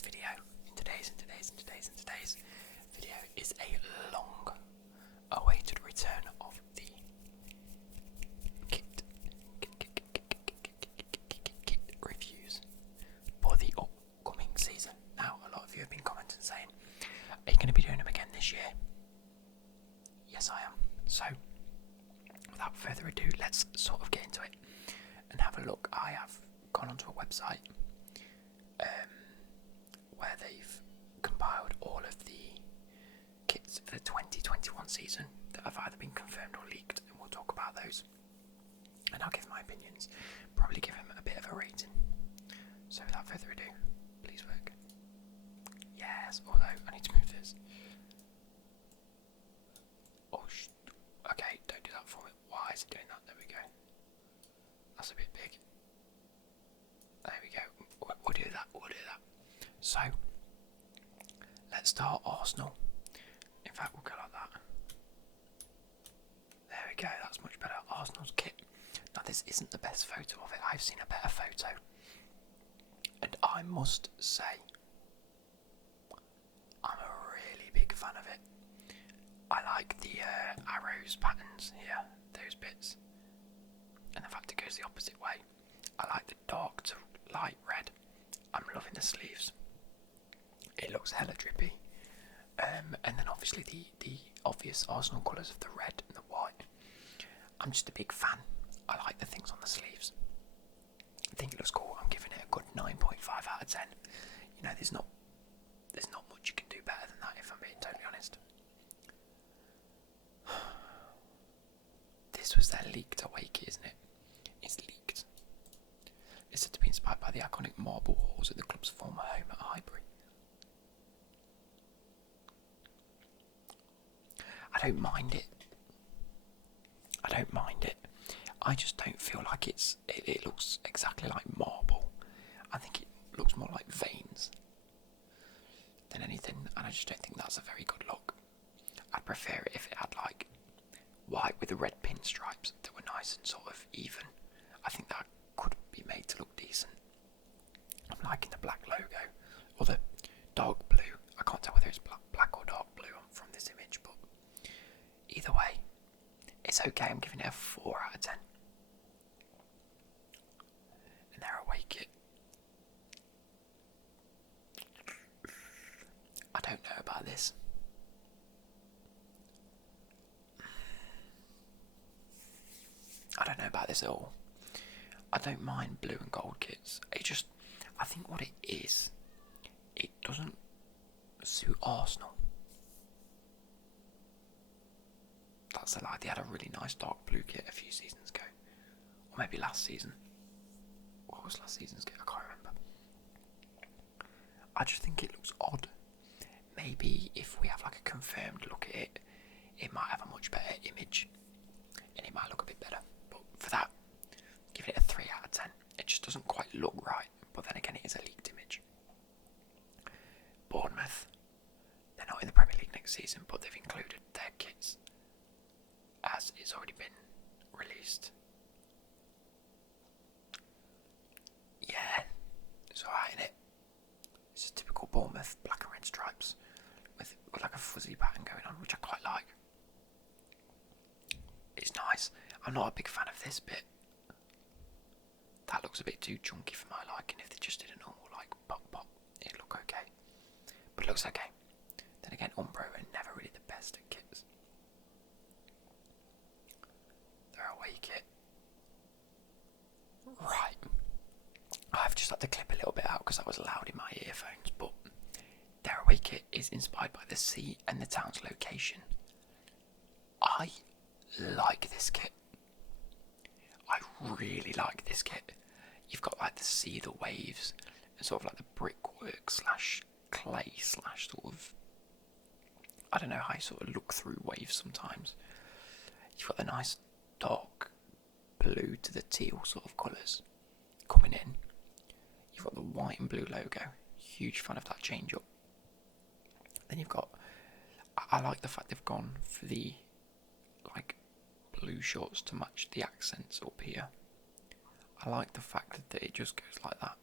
today's video, video is a long awaited return of the kit reviews for the upcoming season. Now, a lot of you have been commenting saying, are you going to be doing them again this year? Yes, I am. So, without further ado, let's sort of get into it and have a look. I have gone onto a website where they've compiled all of the kits for the 2021 season that have either been confirmed or leaked, and we'll talk about those. And I'll give my opinions, probably give them a bit of a rating. So without further ado, please work. Yes, although I need to move this. Oh, okay, don't do that for me. Why is it doing that? There we go. That's a bit big. There we go. We'll do that. So, let's start Arsenal. In fact, we'll go like that. There we go. That's much better. Arsenal's kit. Now, this isn't the best photo of it. I've seen a better photo. And I must say, I'm a really big fan of it. I like the arrows patterns here, those bits. And the fact it goes the opposite way. I like the dark to light red. I'm loving the sleeves. It looks hella drippy. And then obviously the obvious Arsenal colours of the red and the white. I'm just a big fan. I like the things on the sleeves. I think it looks cool. I'm giving it a good 9.5 out of 10. You know, there's not much you can do better than that, if I'm being totally honest. This was their leaked away kit, isn't it? It's leaked. It's said to be inspired by the iconic marble halls at the club's former home at Highbury. I don't mind it. I just don't feel like it looks exactly like marble. I think it looks more like veins than anything, and I just don't think that's a very good look. I'd prefer it if it had like white with the red pinstripes that were nice and sort of even. I think that could be made to look decent. I'm liking the black logo, or the dark blue. I can't tell whether it's black or dark blue from this image, but either way, it's okay. I'm giving it a 4 out of 10. And their away kit. I don't know about this. I don't know about this at all. I don't mind blue and gold kits. I think what it is, it doesn't suit Arsenal. That's a lie. They had a really nice dark blue kit a few seasons ago. Or maybe last season. What was last season's kit? I can't remember. I just think it looks odd. Maybe if we have like a confirmed look at it, it might have a much better image. And it might look a bit better. But for that, give it a 3 out of 10. It just doesn't quite look right. But then again, it is a leaked image. Bournemouth. They're not in the Premier League next season, but they've included their kits as it's already been released. Yeah, it's alright, innit? It's a typical Bournemouth black and red stripes with like a fuzzy pattern going on, which I quite like. It's nice. I'm not a big fan of this bit. That looks a bit too chunky for my liking. If they just did a normal like pop, it'd look okay. But it looks okay. Then again, Umbro are never really the best at kits. Their away kit. Right. I've just had to clip a little bit out because that was loud in my earphones, but their away kit is inspired by the sea and the town's location. I like this kit. I really like this kit. You've got like the sea, the waves, and sort of like the brickwork / clay / sort of, I don't know how you sort of look through waves sometimes. You've got the nice dark blue to the teal sort of colours coming in. You've got the white and blue logo. Huge fan of that change up. Then you've got, I like the fact they've gone for the like blue shorts to match the accents up here. I like the fact that it just goes like that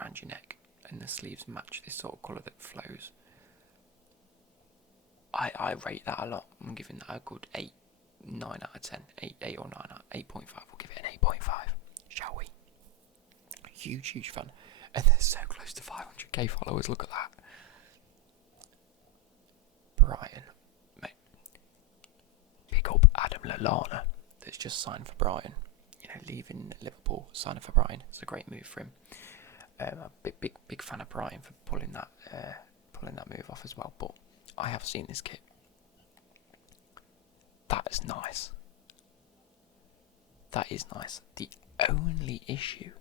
around your neck and the sleeves match this sort of colour that flows. I rate that a lot. I'm giving that a good 8, 9 out of 10. 8 or 9 out 8.5. We'll give it an 8.5. Shall we? Huge fan. And they're so close to 500k followers. Look at that. Brighton. Mate. Pick up Adam Lallana that's just signed for Brighton. You know, leaving Liverpool, signing for Brighton. It's a great move for him. A big fan of Brighton for pulling that move off as well. But I have seen this kit. That is nice. That is nice. The only issue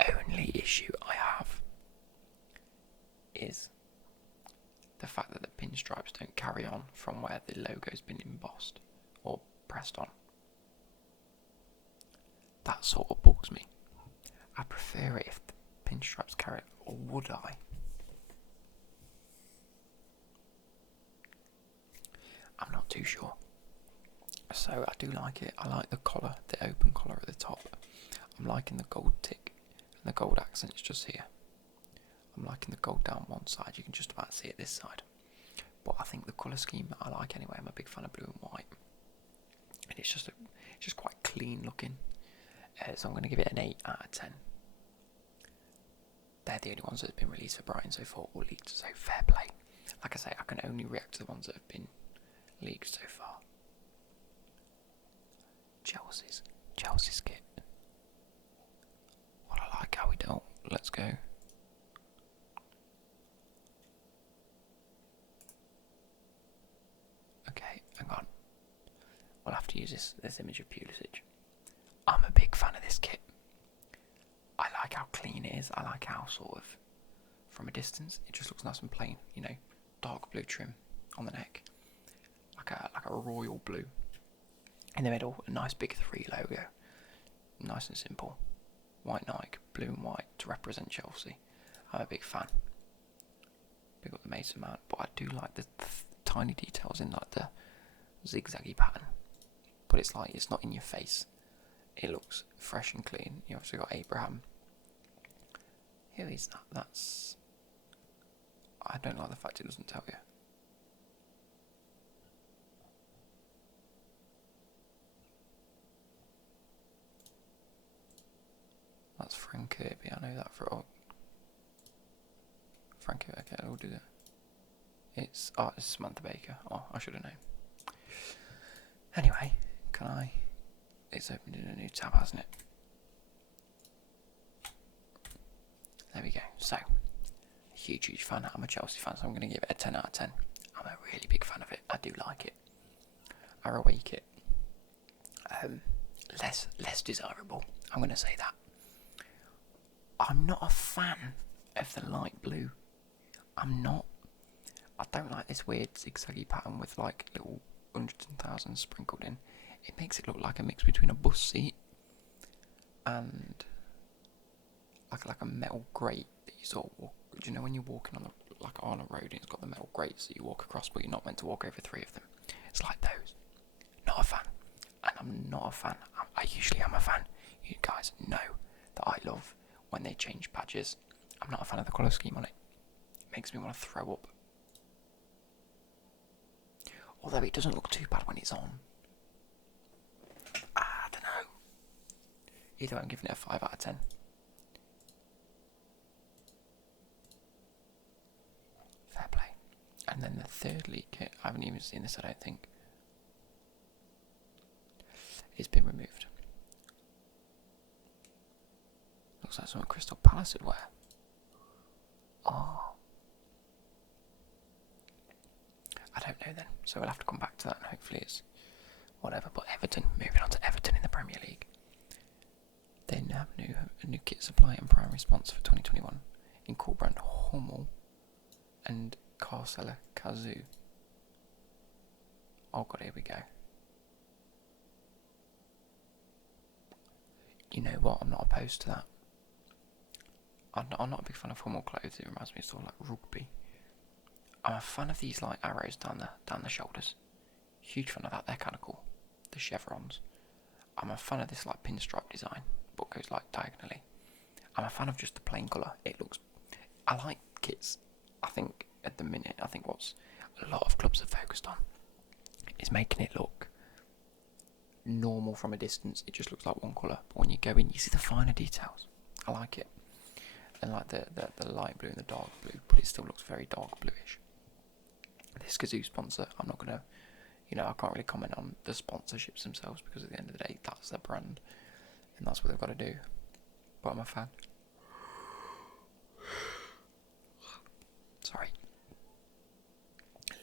I have is the fact that the pinstripes don't carry on from where the logo's been embossed or pressed on. That sort of bugs me. I prefer it if the pinstripes carry it, or would I? I'm not too sure. So I do like it. I like the collar, the open collar at the top. I'm liking the gold tick and the gold accents just here. I'm liking the gold down one side. You can just about see it this side. But I think the colour scheme I like anyway. I'm a big fan of blue and white. And it's just quite clean looking. So I'm going to give it an 8 out of 10. They're the only ones that have been released for Brighton so far, or leaked, so fair play. Like I say, I can only react to the ones that have been leaked so far. Chelsea's kit. What I like, how we don't. Let's go. Okay, hang on. We'll have to use this image of Pulisic. I'm a big fan of this kit. I like how clean it is. I like how sort of, from a distance, it just looks nice and plain. You know, dark blue trim on the neck, like a royal blue. In the middle, a nice big 3 logo, nice and simple. White Nike, blue and white to represent Chelsea. I'm a big fan. Big up the Mason Mount, but I do like the tiny details in like the zigzaggy pattern. But it's like it's not in your face. It looks fresh and clean. You also got Abraham. Who is that? That's. I don't like the fact it doesn't tell you. That's Frank Kirby. I know that for all. Frank Kirby. Okay, we'll do that. It's Samantha Baker. Oh, I should have known. Anyway, can I? It's opened in a new tab, hasn't it? There we go. So, huge fan. I'm a Chelsea fan, so I'm going to give it a 10 out of 10. I'm a really big fan of it. I do like it. Our away kit. Less desirable. I'm going to say that. I'm not a fan of the light blue. I'm not. I don't like this weird zigzaggy pattern with like little hundreds and thousands sprinkled in. It makes it look like a mix between a bus seat and like a metal grate that you sort of walk. Do you know when you're walking on a road and it's got the metal grates that you walk across, but you're not meant to walk over 3 of them? It's like those. Not a fan, and I'm not a fan. I usually am a fan. You guys know that I love when they change badges. I'm not a fan of the colour scheme on it. It makes me want to throw up. Although it doesn't look too bad when it's on. I don't know. Either way, I'm giving it a 5 out of 10. Fair play. And then the third league kit, I haven't even seen this, I don't think. It's been removed. Looks like something Crystal Palace would wear. Oh. I don't know then, so we'll have to come back to that and hopefully it's whatever. But Everton, moving on to Everton in the Premier League. They now have a new kit supply and primary sponsor for 2021 in cool brand Hummel and Carcella Kazoo. Oh god, here we go. You know what, I'm not opposed to that. I'm not a big fan of Hummel clothes, it reminds me of sort of like rugby. I'm a fan of these like arrows down the shoulders. Huge fan of that, they're kind of cool. The chevrons. I'm a fan of this like pinstripe design, but goes like diagonally. I'm a fan of just the plain colour. It looks I like kits. I think at the minute, I think what's a lot of clubs are focused on is making it look normal from a distance. It just looks like one colour, but when you go in, you see the finer details. I like it, and like the light blue and the dark blue, but it still looks very dark bluish. This Kazoo sponsor, I'm not gonna, I can't really comment on the sponsorships themselves because at the end of the day, that's their brand, and that's what they've got to do. But I'm a fan. Sorry.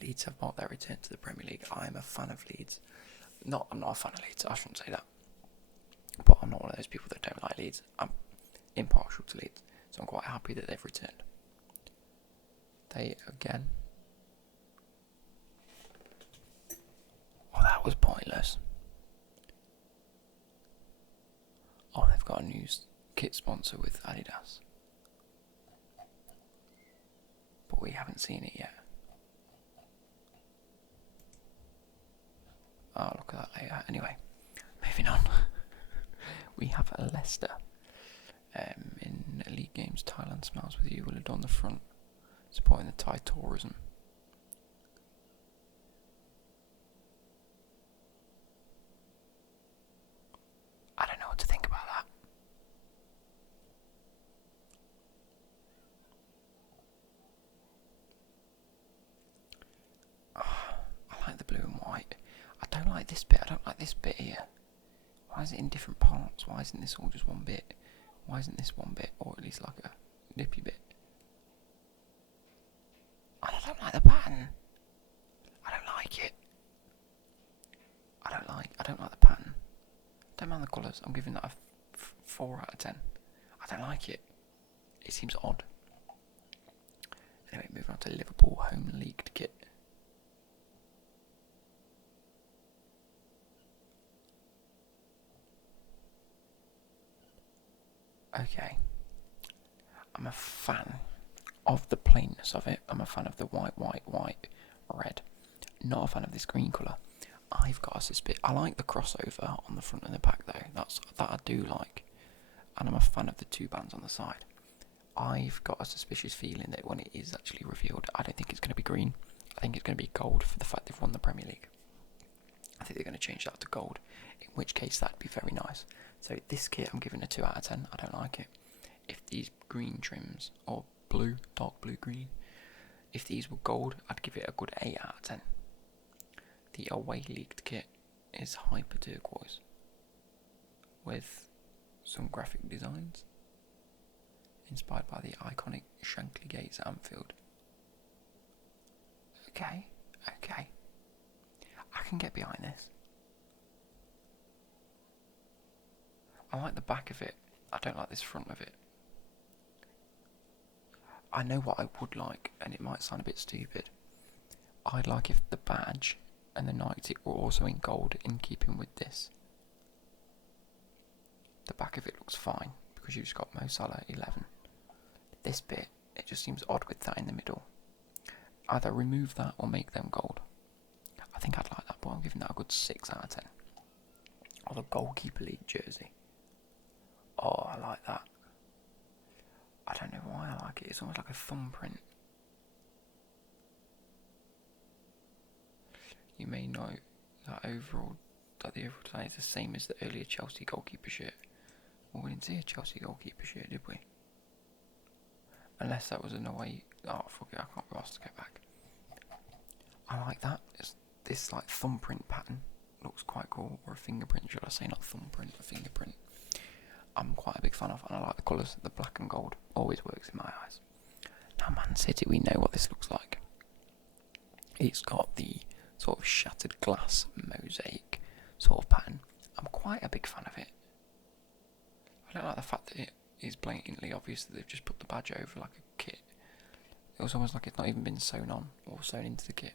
Leeds have marked their return to the Premier League. I am a fan of Leeds. I'm not a fan of Leeds, I shouldn't say that. But I'm not one of those people that don't like Leeds. I'm impartial to Leeds, so I'm quite happy that they've returned. They again. Oh, that was pointless. Oh, they've got a new kit sponsor with Adidas. But we haven't seen it yet. Oh, look at that later. Anyway, moving on. We have a Leicester. In League Games, Thailand Smiles With You will have done the front, supporting the Thai tourism. I don't know what to think about that. I like the blue and white. I don't like this bit. I don't like this bit here. Why is it in different parts? Why isn't this all just one bit? Why isn't this one bit, or at least like a nippy bit? I don't like the pattern. I don't like it. I don't like the pattern. Don't mind the colours. I'm giving that a 4 out of 10. I don't like it. It seems odd. Anyway, moving on to Liverpool home league kit. Okay. I'm a fan of the plainness of it. I'm a fan of the white, red. Not a fan of this green colour. I've got a suspicion. I like the crossover on the front and the back though. That I do like. And I'm a fan of the two bands on the side. I've got a suspicious feeling that when it is actually revealed, I don't think it's going to be green. I think it's going to be gold for the fact they've won the Premier League. I think they're going to change that to gold, in which case that'd be very nice. So this kit I'm giving a 2 out of 10. I don't like it. If these green trims, or blue, dark blue green, if these were gold, I'd give it a good 8 out of 10. The away leaked kit is hyper turquoise with some graphic designs inspired by the iconic Shankly Gates at Anfield. Okay. I can get behind this. I like the back of it. I don't like this front of it. I know what I would like, and it might sound a bit stupid. I'd like if the badge and the Nike were also in gold in keeping with this. The back of it looks fine, because you've just got Mo Salah 11. This bit, it just seems odd with that in the middle. Either remove that or make them gold. I think I'd like that, but I'm giving that a good 6 out of 10. Or the goalkeeper league jersey. Oh, I like that. I don't know why I like it. It's almost like a thumbprint. You may know that the overall design is the same as the earlier Chelsea goalkeeper shirt. Well, we didn't see a Chelsea goalkeeper shirt, did we? Unless that was an away. Oh, fuck it, I can't be asked to go back. I like that. This like thumbprint pattern looks quite cool, or a fingerprint, should I say? Not thumbprint, a fingerprint. I'm quite a big fan of, and I like the colours. The black and gold always works in my eyes. Now, Man City, we know what this looks like. It's got the sort of shattered glass mosaic sort of pattern. I'm quite a big fan of it. I don't like the fact that it is blatantly obvious that they've just put the badge over like a kit. It was almost like it's not even been sewn on or sewn into the kit.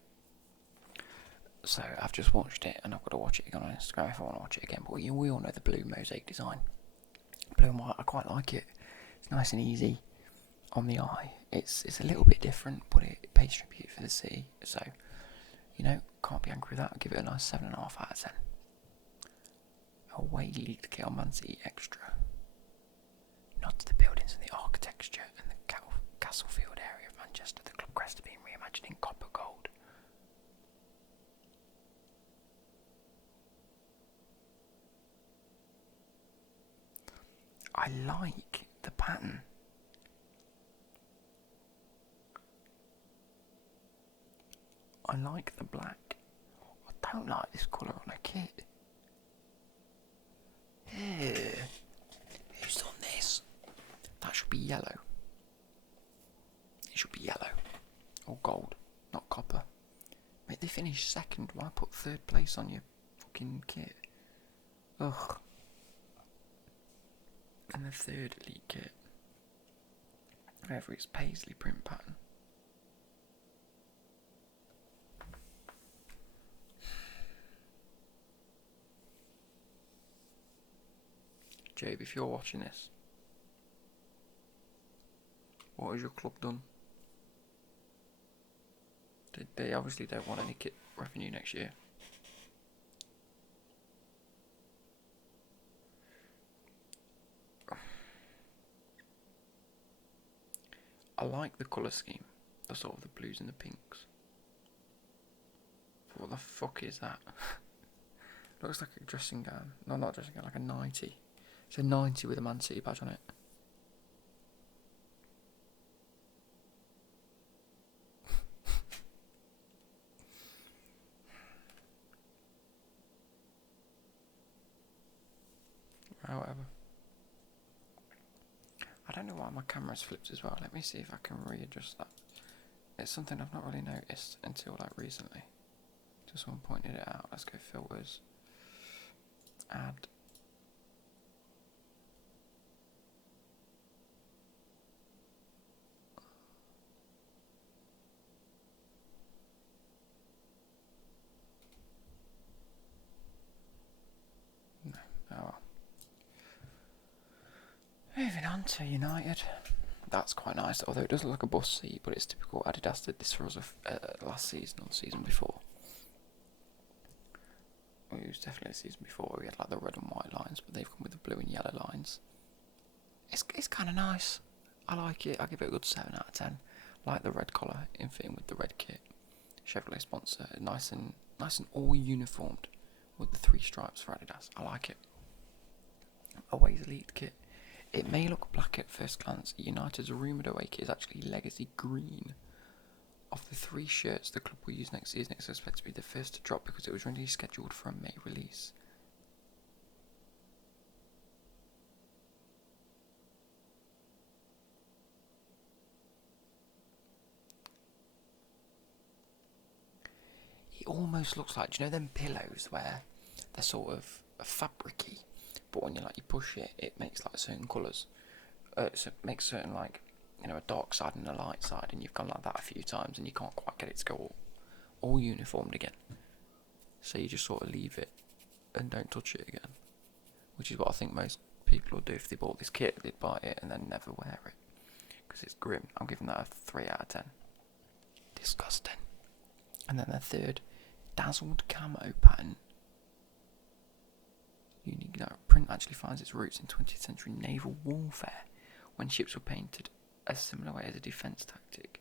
So I've just watched it, and I've got to watch it again on Instagram if I want to watch it again. But we all know the blue mosaic design. Blue and white, I quite like it. It's nice and easy on the eye. It's a little bit different, but it pays tribute for the city. So, can't be angry with that. I'll give it a nice 7.5 out of 10. Away leaked kit on Man City Extra. Not to the buildings and the architecture and the Castlefield area of Manchester, the club crest has been reimagined in copper gold. I like the pattern. I like the black. I don't like this colour on a kit. Yeah. Who's done this? That should be yellow. It should be yellow. Or gold, not copper. Mate, they finished second. Why put third place on your fucking kit? Ugh. And the third elite kit. Whatever, it's paisley print pattern. Jabe, if you're watching this, what has your club done? They obviously don't want any kit revenue next year. I like the colour scheme, the sort of the blues and the pinks. But what the fuck is that? Looks like a dressing gown. No, not a dressing gown, like a 90. It's a 90 with a Man City badge on it. However, I don't know why my camera's flipped as well. Let me see if I can readjust that. It's something I've not really noticed until like recently. Just someone pointed it out. Let's go filters. Add. No. Oh well. Moving on to United. That's quite nice, although it does look like a bus seat, but it's typical Adidas did this for us last season or the season before. Well, it was definitely the season before. We had like the red and white lines, but they've come with the blue and yellow lines. It's kind of nice. I like it. I give it a good 7 out of 10. Like the red collar in fitting with the red kit. Chevrolet sponsor, nice and all uniformed with the 3 stripes for Adidas. I like it. Away's elite kit. It may look black at first glance. United's rumoured away kit is actually legacy green. Of the 3 shirts the club will use next season, it's expected to be the first to drop because it was originally scheduled for a May release. It almost looks like, do you know them pillows where they're sort of fabricy, but when you push it, it makes like certain colours. So it makes certain like, you know, a dark side and a light side, and you've gone like that a few times and you can't quite get it to go all uniformed again. So you just sort of leave it and don't touch it again, which is what I think most people will do if they bought this kit. They'd buy it and then never wear it because it's grim. I'm giving that a 3 out of 10. Disgusting. And then the third, dazzled camo pattern. Unique print actually finds its roots in 20th century naval warfare when ships were painted a similar way as a defence tactic.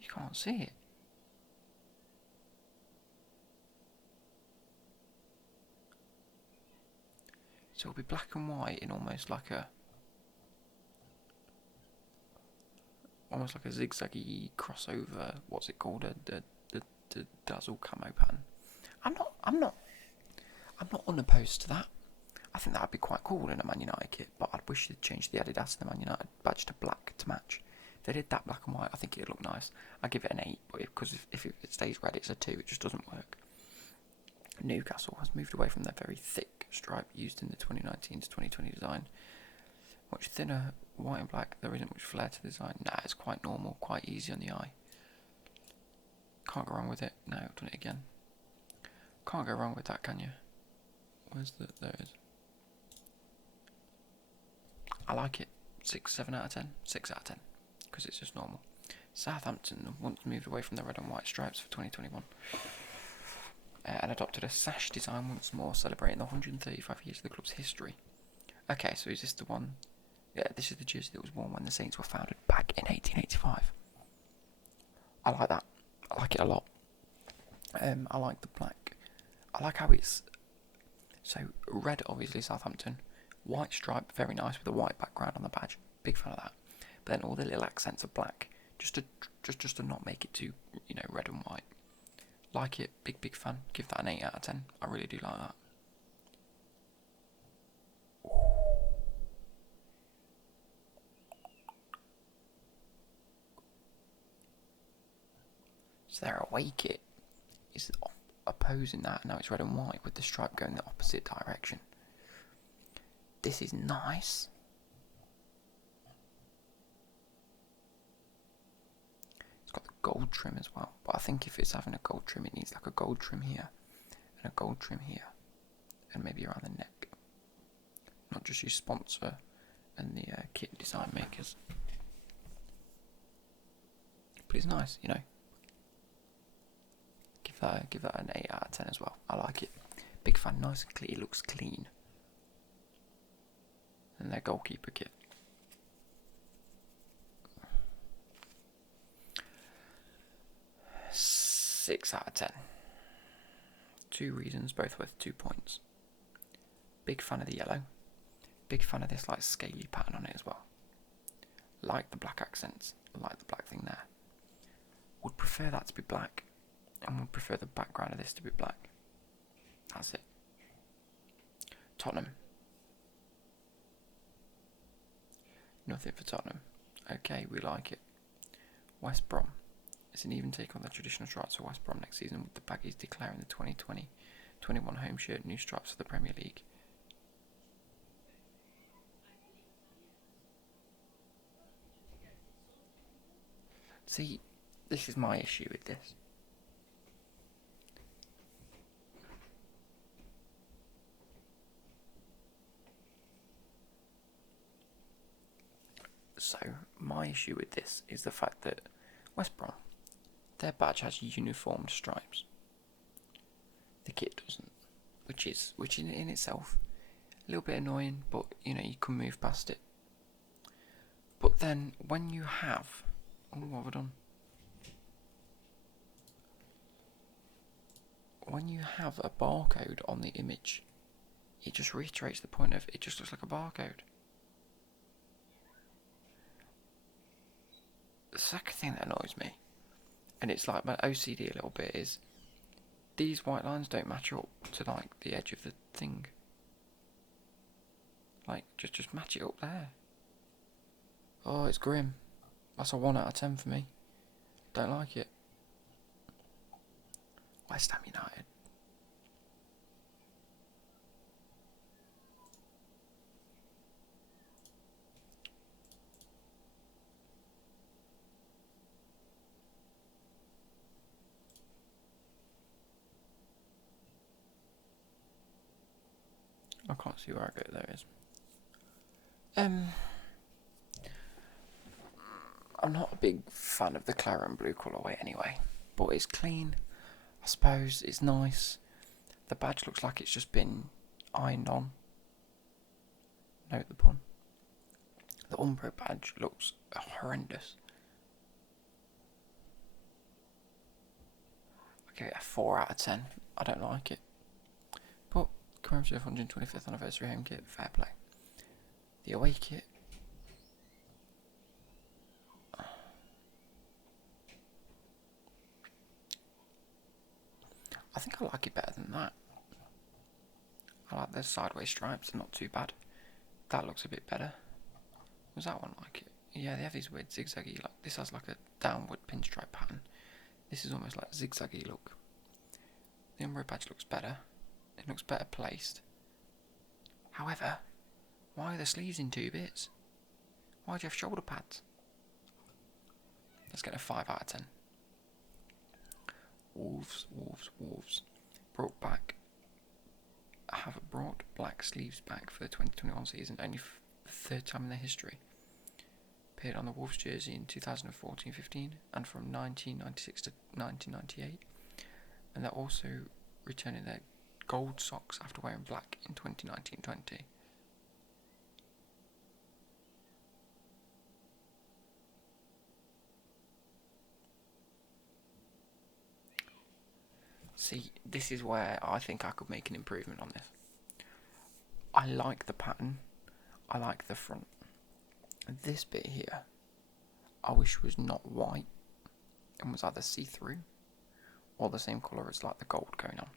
You can't see it. So it'll be black and white in almost like a zigzaggy crossover. What's it called? The dazzle camo pattern. I'm not unopposed to that. I think that would be quite cool in a Man United kit, but I'd wish they'd change the Adidas and the Man United badge to black to match. If they did that black and white, I think it'd look nice. I'd give it an 8, but because if it stays red, it's a 2. It just doesn't work. Newcastle has moved away from their very thick stripe used in the 2019 to 2020 design. Much thinner, white and black, there isn't much flair to the design. Nah, it's quite normal, quite easy on the eye. Can't go wrong with it. No, I've done it again. Can't go wrong with that, can you? Where's the... There it is. I like it. 7 out of 10. 6 out of 10. Because it's just normal. Southampton once moved away from the red and white stripes for 2021. And adopted a sash design once more, celebrating the 135 years of the club's history. Okay, so is this the one Yeah, this is the jersey that was worn when the Saints were founded back in 1885. I like that. I like it a lot. I like the black. I like how it's so red, obviously Southampton, white stripe, very nice with a white background on the badge. Big fan of that. But then all the little accents of black, just to not make it too, red and white. Like it, big fan. Give that an 8 out of 10. I really do like that. So their away kit is opposing that. Now it's red and white with the stripe going the opposite direction. This is nice. It's got the gold trim as well. But I think if it's having a gold trim, it needs like a gold trim here and a gold trim here. And maybe around the neck. Not just your sponsor and the kit design makers. But it's nice, Give that an 8 out of 10 as well. I like it. Big fan, nice and clean. It looks clean. And their goalkeeper kit. Six out of 10. 2 reasons, both worth 2 points. Big fan of the yellow. Big fan of this like scaly pattern on it as well. Like the black accents. Like the black thing there. Would prefer that to be black. And would prefer the background of this to be black. That's it. Tottenham. Nothing for Tottenham. Okay, we like it. West Brom. It's an even take on the traditional stripes for West Brom next season, with the Baggies declaring the 2020-21 home shirt new stripes for the Premier League. See, this is my issue with this. So, my issue with this is the fact that West Brom, their badge has uniformed stripes. The kit doesn't, which in itself a little bit annoying, but you can move past it. But then when you have, what have I done? When you have a barcode on the image, it just reiterates the point of it just looks like a barcode. The second thing that annoys me, and it's like my OCD a little bit, is these white lines don't match up to like the edge of the thing. Like just match it up there. Oh, it's grim. That's a 1 out of 10 for me. Don't like it. West Ham United. I can't see where I go. There it is. I'm not a big fan of the claret and blue colourway anyway, but it's clean. I suppose it's nice. The badge looks like it's just been ironed on. Note the pun. The Umbro badge looks horrendous. Okay, a 4 out of 10. I don't like it. But commemorative 125th anniversary home kit, fair play. The away kit. I think I like it better than that. I like the sideways stripes, they're not too bad. That looks a bit better. Was that one like it? Yeah, they have these weird zigzaggy, like this has like a downward pinstripe pattern. This is almost like a zigzaggy look. The Umbro badge looks better. It looks better placed. However, why are the sleeves in 2 bits? Why do you have shoulder pads? Let's get a 5 out of 10. Wolves. Brought black sleeves back for the 2021 season, only for the 3rd time in their history. Appeared on the Wolves jersey in 2014-15 and from 1996 to 1998. And they're also returning their gold socks after wearing black in 2019-20. See, this is where I think I could make an improvement on this. I like the pattern. I like the front. This bit here, I wish was not white and was either see-through or the same colour as like the gold going on.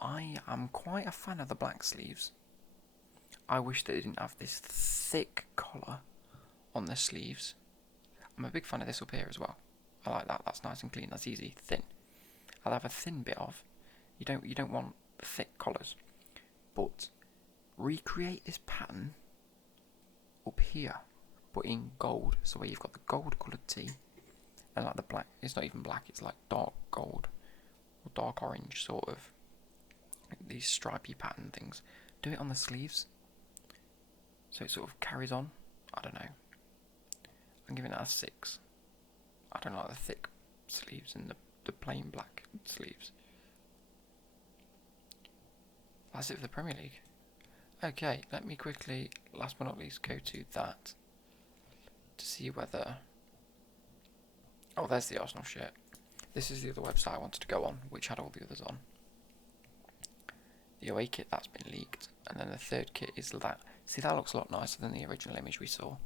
I am quite a fan of the black sleeves. I wish they didn't have this thick collar on the sleeves. I'm a big fan of this up here as well. I like that. That's nice and clean. That's easy. Thin. I'll have a thin bit of. You don't want thick collars. But recreate this pattern up here, but in gold. So where you've got the gold coloured tee and like the black. It's not even black. It's like dark gold or dark orange sort of. These stripy pattern things. Do it on the sleeves. So it sort of carries on. I don't know. I'm giving that a 6. I don't like the thick sleeves and the plain black sleeves. That's it for the Premier League. Okay, let me quickly, last but not least, go to that to see whether... Oh, there's the Arsenal shirt. This is the other website I wanted to go on, which had all the others on. The away kit, that's been leaked. And then the third kit is that. See, that looks a lot nicer than the original image we saw.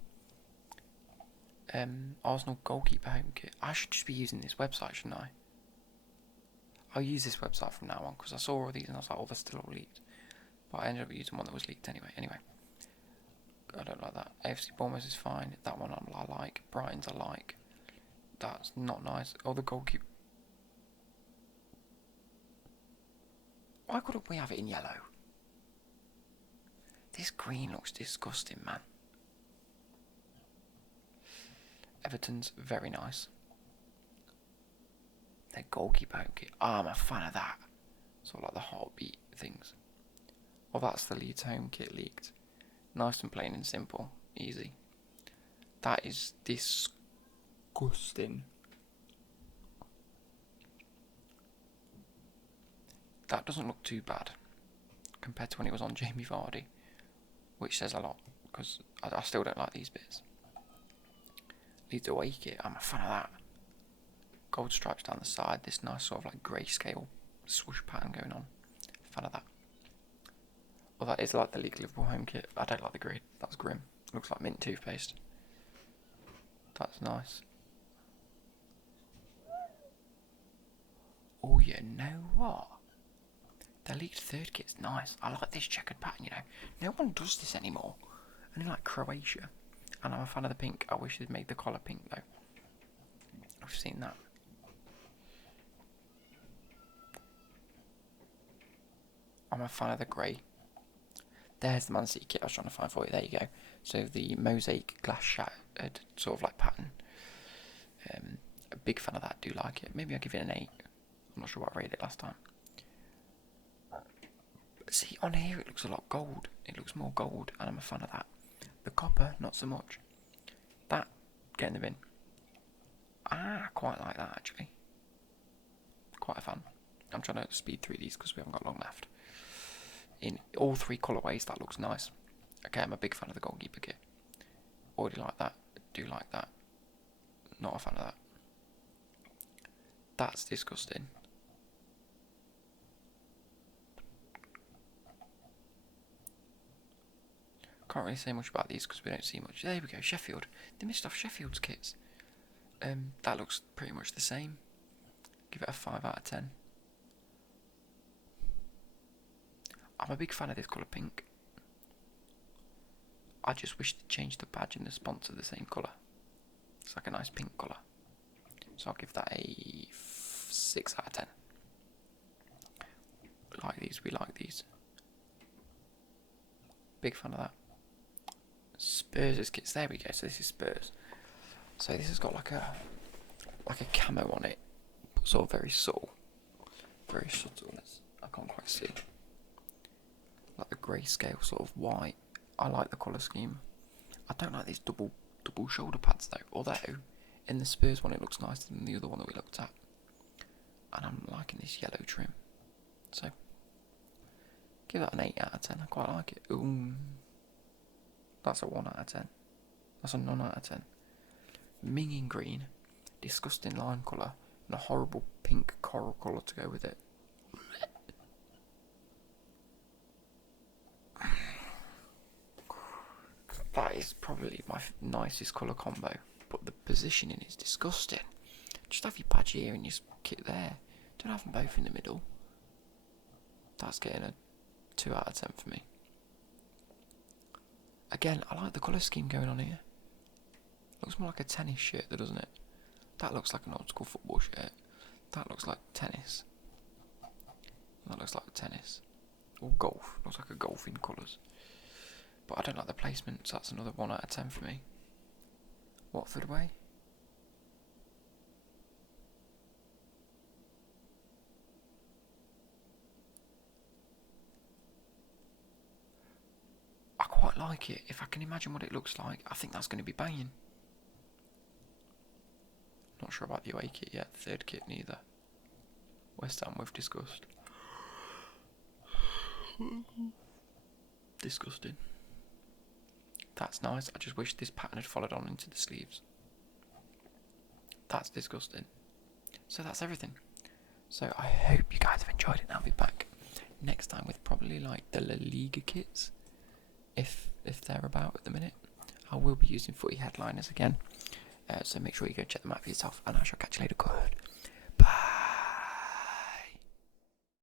Arsenal goalkeeper home kit. I should just be using this website, shouldn't I? I'll use this website from now on, because I saw all these and I was like, oh, they're still all leaked. But I ended up using one that was leaked anyway. I don't like that. AFC Bournemouth is fine. That one I like. Brighton's I like. That's not nice. Oh, the goalkeeper. Why couldn't we have it in yellow? This green looks disgusting, man. Everton's very nice. Their goalkeeper home kit. Oh, I'm a fan of that. Sort of like the heartbeat things. Well, that's the Leeds home kit leaked. Nice and plain and simple. Easy. That is disgusting. That doesn't look too bad compared to when it was on Jamie Vardy, which says a lot, because I still don't like these bits. Leeds away kit, I'm a fan of that. Gold stripes down the side, this nice sort of like grayscale swoosh pattern going on. Fan of that. Well, that is like the League Liverpool home kit. I don't like the green. That's grim. Looks like mint toothpaste. That's nice. Oh, you know what? The leaked third kit's nice. I like this checkered pattern, you know. No one does this anymore. Only like Croatia. And I'm a fan of the pink. I wish they'd made the collar pink though. I've seen that. I'm a fan of the grey. There's the Man City kit I was trying to find for you. There you go. So the mosaic glass shattered sort of like pattern. A big fan of that. Do like it. Maybe I'll give it an 8. I'm not sure what I rated it last time. See, on here it looks a lot gold. It looks more gold, and I'm a fan of that. The copper, not so much. That, get in the bin. I quite like that, actually. Quite a fan. I'm trying to speed through these because we haven't got long left. In all 3 colourways, that looks nice. Okay, I'm a big fan of the goalkeeper kit. Already like that. Do like that. Not a fan of that. That's disgusting. Can't really say much about these because we don't see much. There we go, Sheffield. They missed off Sheffield's kits. That looks pretty much the same. Give it a 5 out of 10. I'm a big fan of this colour pink. I just wish they'd change the badge and the sponsor the same colour. It's like a nice pink colour. So I'll give that a 6 out of 10. We like these, we like these. Big fan of that. Spurs' kits, there we go, so this is Spurs. So this has got like a camo on it, but sort of very subtle. Very subtle, I can't quite see. Like the grayscale sort of white. I like the colour scheme. I don't like these double shoulder pads though, although in the Spurs one it looks nicer than the other one that we looked at. And I'm liking this yellow trim. So, give that an 8 out of 10, I quite like it. Ooh. That's a 1 out of 10. That's a 9 out of 10. Minging green, disgusting lime colour, and a horrible pink coral colour to go with it. That is probably my nicest colour combo, but the positioning is disgusting. Just have your badge here and your kit there. Don't have them both in the middle. That's getting a 2 out of 10 for me. Again, I like the colour scheme going on here. Looks more like a tennis shirt, though, doesn't it? That looks like an old school football shirt. That looks like tennis. That looks like tennis. Or golf. Looks like a golf in colours. But I don't like the placement, so that's another 1 out of 10 for me. Watford away. I quite like it. If I can imagine what it looks like, I think that's going to be banging. Not sure about the away kit yet. Third kit neither. West Ham we've discussed. Disgusting. That's nice. I just wish this pattern had followed on into the sleeves. That's disgusting. So that's everything. So I hope you guys have enjoyed it, and I'll be back next time with probably like the La Liga kits, if they're about at the minute. I will be using footy headliners again, so make sure you go check them out for yourself, and I shall catch you later. Good.